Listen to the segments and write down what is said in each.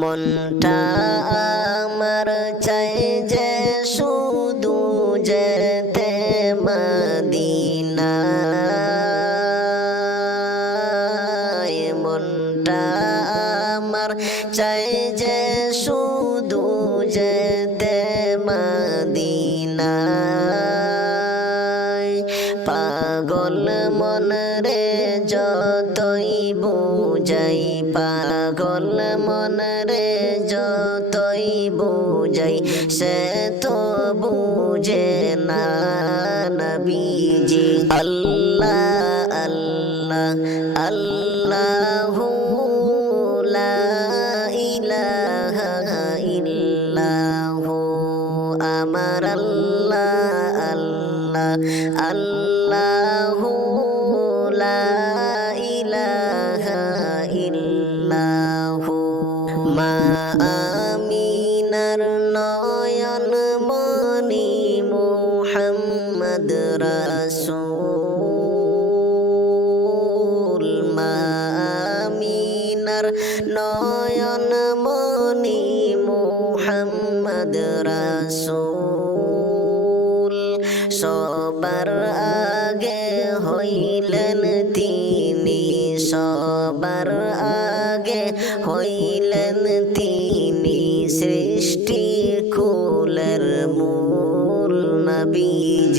মনটা আমার চাই যে শুধু যেতে মদিনায়। মনটা আমার চাই যে শুধু যেতে মদিনায়। পাগল মন রে যতই বুঝাই পাগল মনরে যতই বুঝাই সে তো বুঝে না নবীজি। আল্লাহ আল্লাহ আল্লাহু মুহাম্মদ রাসূল মা আমিনার নয়ন মনি মুহাম্মদ রাসূল সবার আগে হইলেন তিনি সবার আগে হইলেন তিনি সৃষ্টি কুলের মূল নবীজি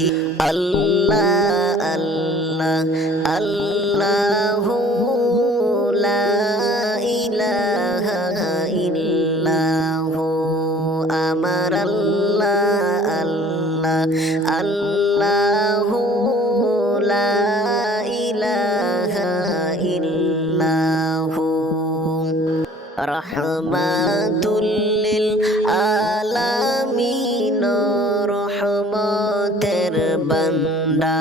আল্লাহ আল্লাহু লা ইলাহা ইল্লাহু। রহমাতুল লিল আলামিন রহমতের বান্দার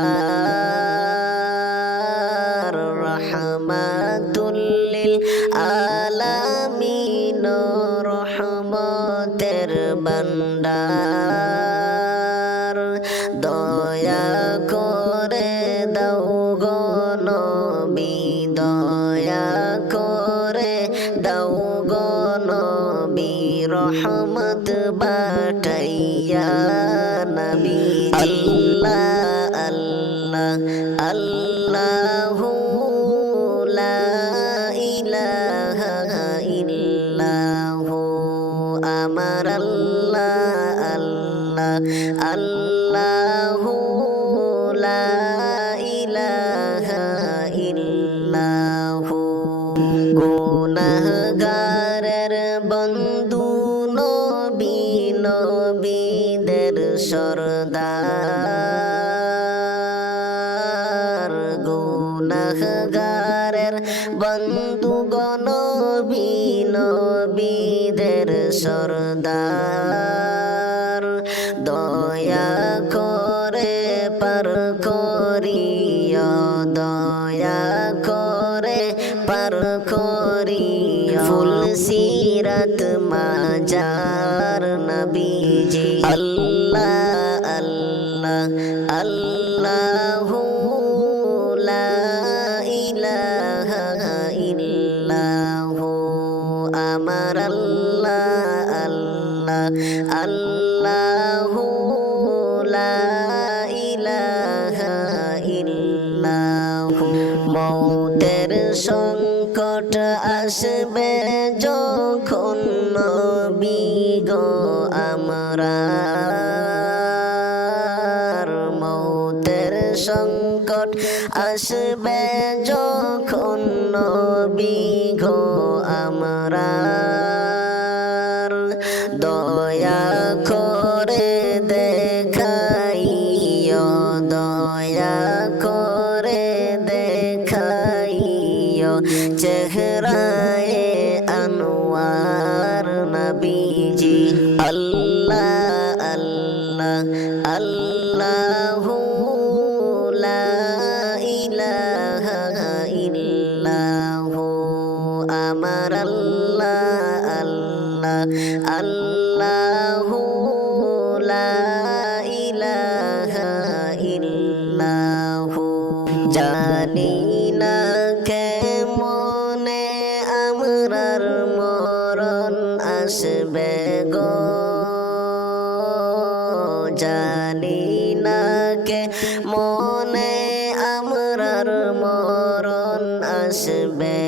রহমাতুল আল্লাহ আল্লাহ আল্লাহু লা ইলাহা ইল্লাহু। আমার আল্লাহ আল্লাহ আল্লাহু লা ইলাহা ইল্লাহু। গুনাহগারের গুনাহগারের বন্ধু গনবী নবীদের সরদার। দয়া করে পার করিয়া দয়া করে পার করিয়া ফুল সিরাত মাজার নবীজি, আল্লাহ আল্লাহ, আল্লাহু। সংকট আসবে যখন বিগ আমরা। মৌতের সংকট আসবে যখন বিগ আমরা। চেহরায় আনোয়ার নবীজি। আল্লাহ আল্লাহ আল্লাহু আমার আল্লাহ আল্লাহ আল্লাহু আসবে গো জানি না কে মনে আমরার মরণ আসবে।